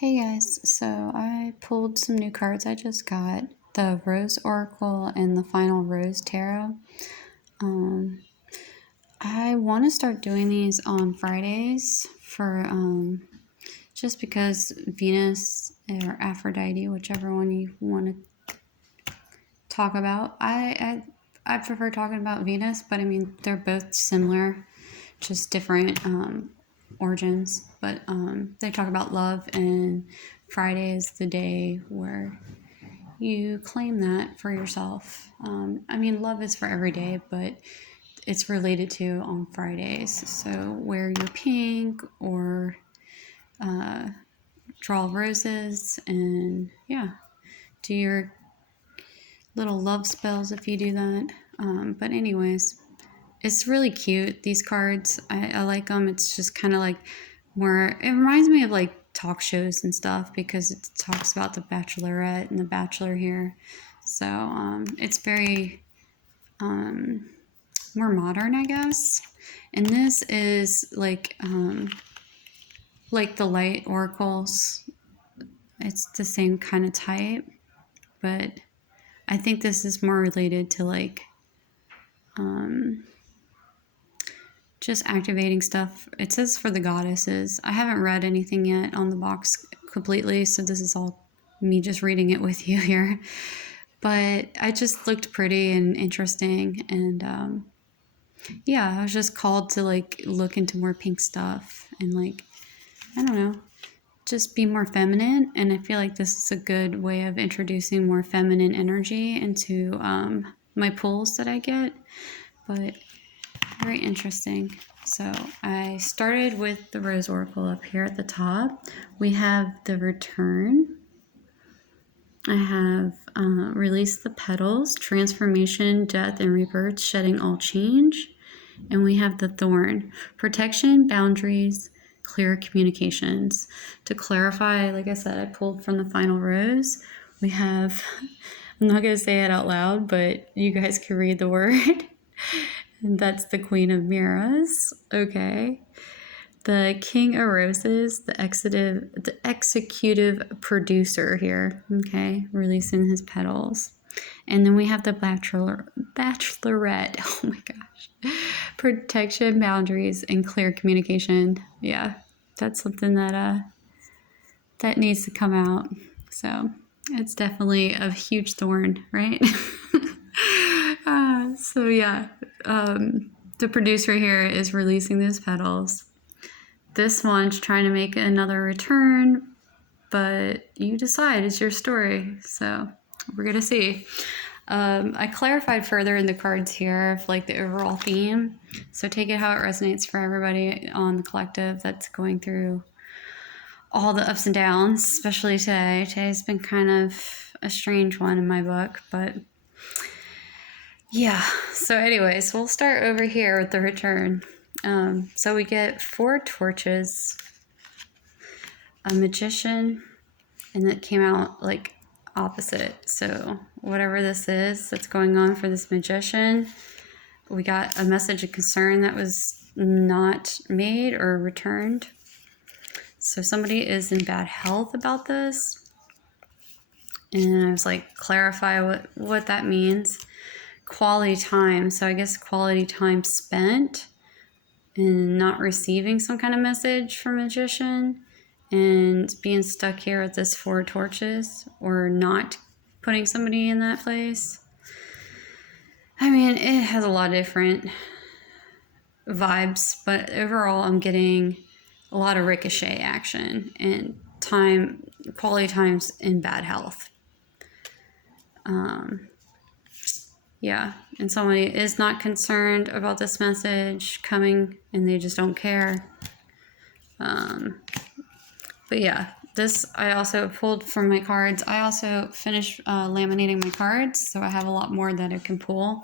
Hey guys, so I pulled some new cards I just got, the Rose Oracle and the Final Rose Tarot. Um, I want to start doing these on Fridays for just because Venus or Aphrodite, whichever one you want to talk about. I prefer talking about Venus, but I mean they're both similar, just different origins. But they talk about love, and Friday is the day where you claim that for yourself. I mean, love is for every day, but it's related to on Fridays. So wear your pink or draw roses, and yeah, do your little love spells if you do that. But anyways, it's really cute, these cards. I like them. It's just kind of like more, it reminds me of like talk shows and stuff because it talks about the Bachelorette and the Bachelor here. So it's very more modern, I guess. And this is like the light oracles. It's the same kind of type, but I think this is more related to like just activating stuff. It says for the goddesses. I haven't read anything yet on the box completely, so this is all me just reading it with you here. But I just looked pretty and interesting, and yeah, I was just called to like look into more pink stuff and like, I don't know, just be more feminine. And I feel like this is a good way of introducing more feminine energy into my pulls that I get. But very interesting. So I started with the Rose Oracle up here at the top. We have the Return. I have Release the Petals, Transformation, Death, and Rebirth, Shedding All Change. And we have the Thorn, Protection, Boundaries, Clear Communications. To clarify, like I said, I pulled from the Final Rose. We have, I'm not going to say it out loud, but you guys can read the word. And that's the Queen of Mirrors. Okay. The King of Roses, the executive producer here. Okay. Releasing his petals. And then we have the Bachelorette. Oh my gosh. Protection, boundaries, and clear communication. Yeah. That's something that needs to come out. So it's definitely a huge thorn, right? So yeah, the producer here is releasing those petals. This one's trying to make another return, but you decide, it's your story. So we're gonna see. I clarified further in the cards here of like the overall theme. So take it how it resonates for everybody on the collective that's going through all the ups and downs, especially today. Today's been kind of a strange one in my book, but yeah. So anyways, we'll start over here with the Return. So we get 4 torches, a Magician, and it came out like opposite. So whatever this is that's going on for this Magician, we got a message of concern that was not made or returned. So somebody is in bad health about this. And I was like, clarify what that means. Quality time. So I guess quality time spent and not receiving some kind of message from Magician and being stuck here with this 4 torches or not putting somebody in that place. I mean, it has a lot of different vibes, but overall I'm getting a lot of ricochet action and quality times in bad health. Yeah, and somebody is not concerned about this message coming and they just don't care. But yeah, this I also pulled from my cards. I also finished laminating my cards, so I have a lot more that I can pull.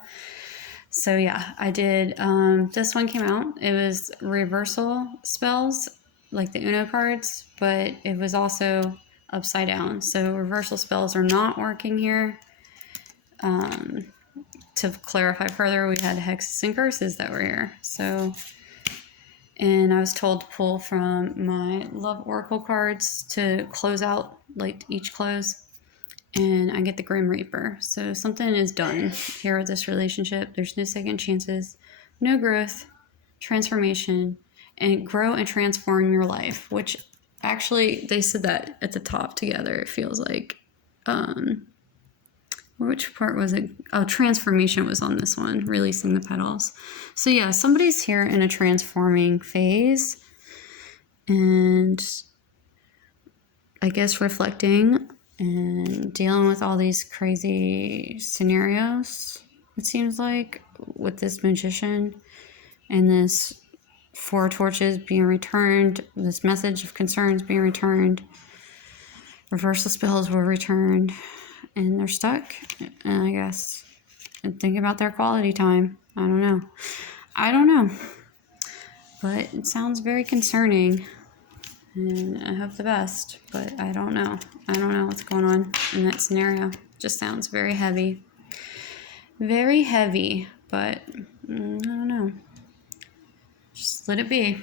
So yeah, I did, this one came out. It was reversal spells, like the Uno cards, but it was also upside down. So reversal spells are not working here. To clarify further, we had hexes and curses that were here. So And I was told to pull from my Love Oracle cards to close out like each close. And I get the Grim Reaper. So something is done here with this relationship. There's no second chances, no growth, transformation, and grow and transform your life, which actually they said that at the top together. It feels like, which part was it? Oh, transformation was on this one, releasing the petals. So yeah, somebody's here in a transforming phase, and I guess reflecting and dealing with all these crazy scenarios, it seems like, with this magician and this 4 torches being returned, this message of concerns being returned, reversal spells were returned, and they're stuck, and I guess, and think about their quality time. I don't know, but it sounds very concerning, and I hope the best, but I don't know what's going on in that scenario. It just sounds very heavy, but I don't know. Just let it be.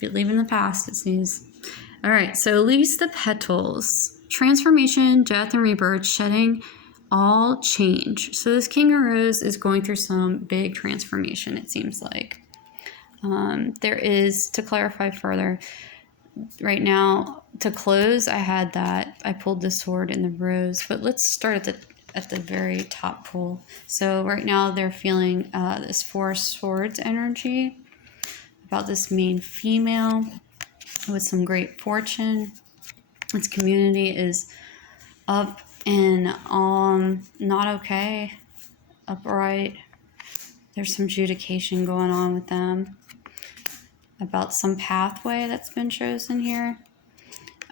Leave in the past, it seems. All right, so release the petals. Transformation, death, and rebirth, shedding, all change. So this King of Rose is going through some big transformation, it seems like. There is, to clarify further, right now, to close, I pulled the sword and the rose, but let's start at the very top pull. So right now they're feeling this 4 swords energy about this main female with some great fortune. Its community is up and not okay, upright. There's some adjudication going on with them about some pathway that's been chosen here.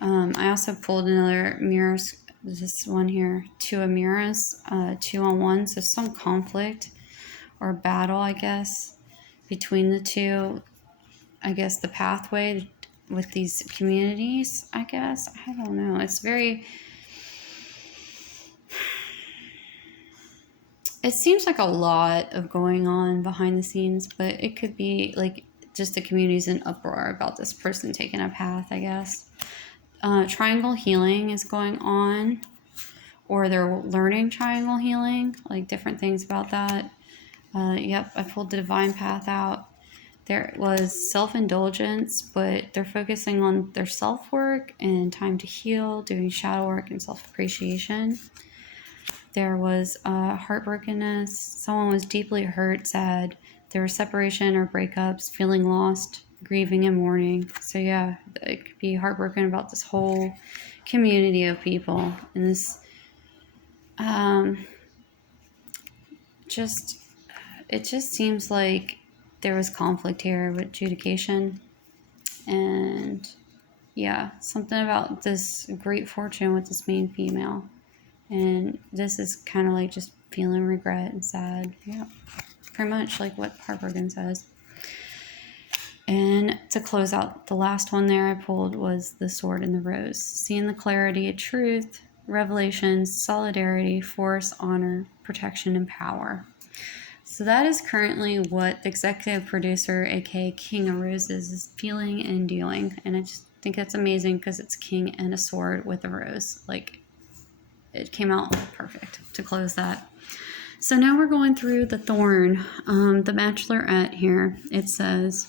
I also pulled another mirrors, this one here, 2 of mirrors, 2 on 1, so some conflict or battle, I guess, between the two. I guess the pathway with these communities, I guess. I don't know. It's very... It seems like a lot of going on behind the scenes, but it could be like just the community's in uproar about this person taking a path, I guess. Triangle healing is going on, or they're learning triangle healing, like different things about that. Yep, I pulled the divine path out. There was self-indulgence, but they're focusing on their self-work and time to heal, doing shadow work and self-appreciation. There was heartbrokenness. Someone was deeply hurt, sad. There was separation or breakups, feeling lost, grieving and mourning. So yeah, it could be heartbroken about this whole community of people. And this it just seems like there was conflict here with adjudication. And yeah, something about this great fortune with this main female. And this is kind of like just feeling regret and sad. Yeah, pretty much like what Heartbroken says. And to close out, the last one there I pulled was the sword and the rose. Seeing the clarity of truth, revelations, solidarity, force, honor, protection, and power. So that is currently what the executive producer, aka King of Roses, is feeling and doing. And I just think that's amazing because it's king and a sword with a rose. Like, it came out perfect to close that. So now we're going through the thorn, the Bachelorette here. It says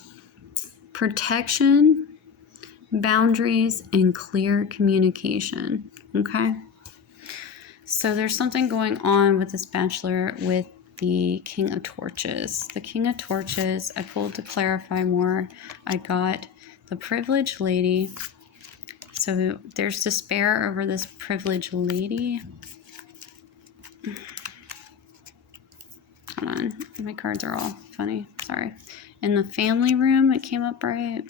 protection, boundaries, and clear communication. Okay. So there's something going on with this Bachelor with the King of Torches. The King of Torches, I pulled to clarify more. I got the privileged lady. So there's despair over this privileged lady. Hold on, my cards are all funny, sorry. In the family room, it came up right.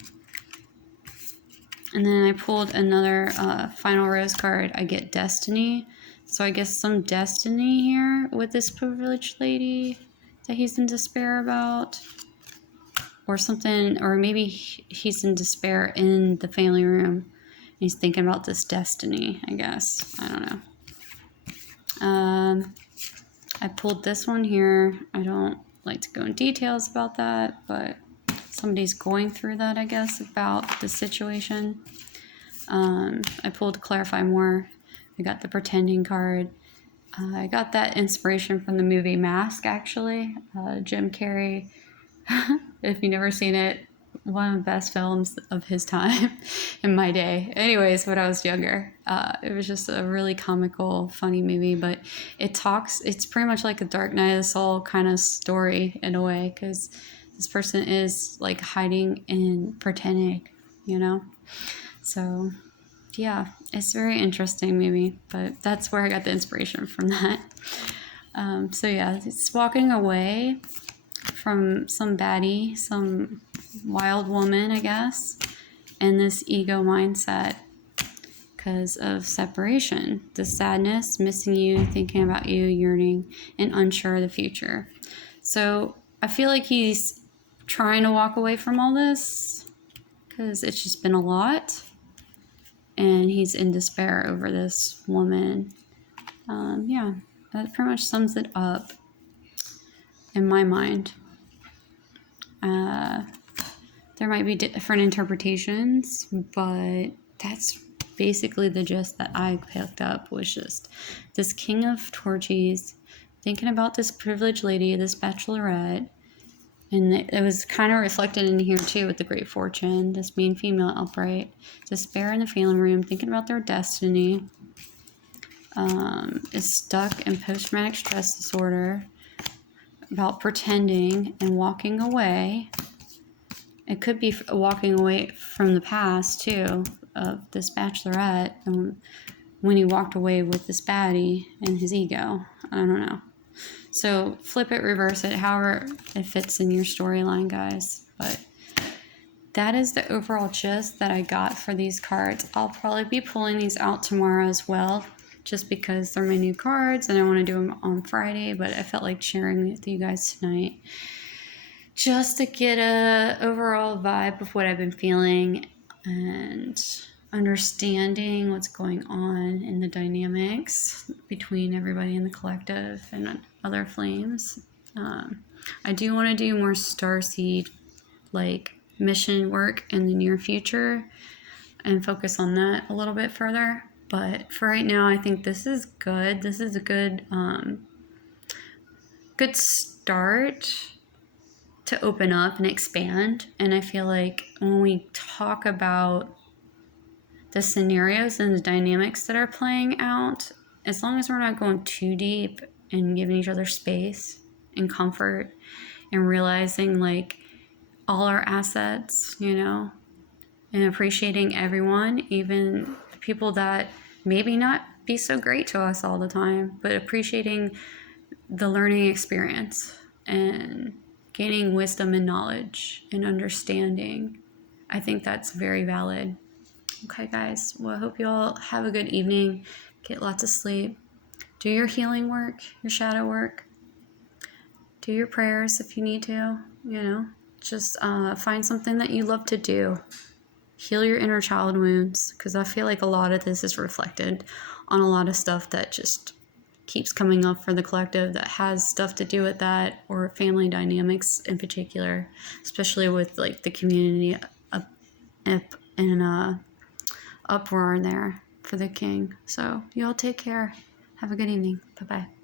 And then I pulled another final rose card. I get destiny. So I guess some destiny here with this privileged lady that he's in despair about. Or something, or maybe he's in despair in the family room. He's thinking about this destiny, I guess. I don't know. I pulled this one here. I don't like to go in details about that, but somebody's going through that, I guess, about the situation. I pulled Clarify More. I got the Pretending card. I got that inspiration from the movie Mask, actually. Jim Carrey. If you've never seen it, one of the best films of his time in my day. Anyways, when I was younger, it was just a really comical, funny movie, but it's pretty much like a Dark Night of the Soul kind of story in a way, because this person is like hiding and pretending, you know? So yeah, it's very interesting movie, but that's where I got the inspiration from that. So yeah, it's walking away from some baddie, some wild woman, I guess, and this ego mindset because of separation, the sadness, missing you, thinking about you, yearning, and unsure of the future. So I feel like he's trying to walk away from all this because it's just been a lot, and he's in despair over this woman. Yeah, that pretty much sums it up in my mind. There might be different interpretations, but that's basically the gist that I picked up, was just this King of Torches thinking about this privileged lady, this bachelorette, and it was kind of reflected in here too with the Great Fortune, this main female upright, despair in the family room, thinking about their destiny, is stuck in post-traumatic stress disorder, about pretending and walking away. It could be walking away from the past too, of this bachelorette, and when he walked away with this baddie and his ego. I don't know. So flip it, reverse it, however it fits in your storyline, guys. But that is the overall gist that I got for these cards. I'll probably be pulling these out tomorrow as well, just because they're my new cards and I want to do them on Friday, but I felt like sharing with you guys tonight just to get a overall vibe of what I've been feeling and understanding what's going on in the dynamics between everybody in the collective and other flames. I do want to do more Starseed like mission work in the near future and focus on that a little bit further. But for right now, I think this is good. This is a good start to open up and expand. And I feel like when we talk about the scenarios and the dynamics that are playing out, as long as we're not going too deep and giving each other space and comfort and realizing like all our assets, you know, and appreciating everyone, even people that maybe not be so great to us all the time, but appreciating the learning experience and gaining wisdom and knowledge and understanding. I think that's very valid. Okay, guys. Well, I hope you all have a good evening. Get lots of sleep. Do your healing work, your shadow work. Do your prayers if you need to, you know. Just find something that you love to do. Heal your inner child wounds, because I feel like a lot of this is reflected on a lot of stuff that just keeps coming up for the collective that has stuff to do with that, or family dynamics in particular, especially with like the community up in uproar there for the king. So you all take care. Have a good evening. Bye-bye.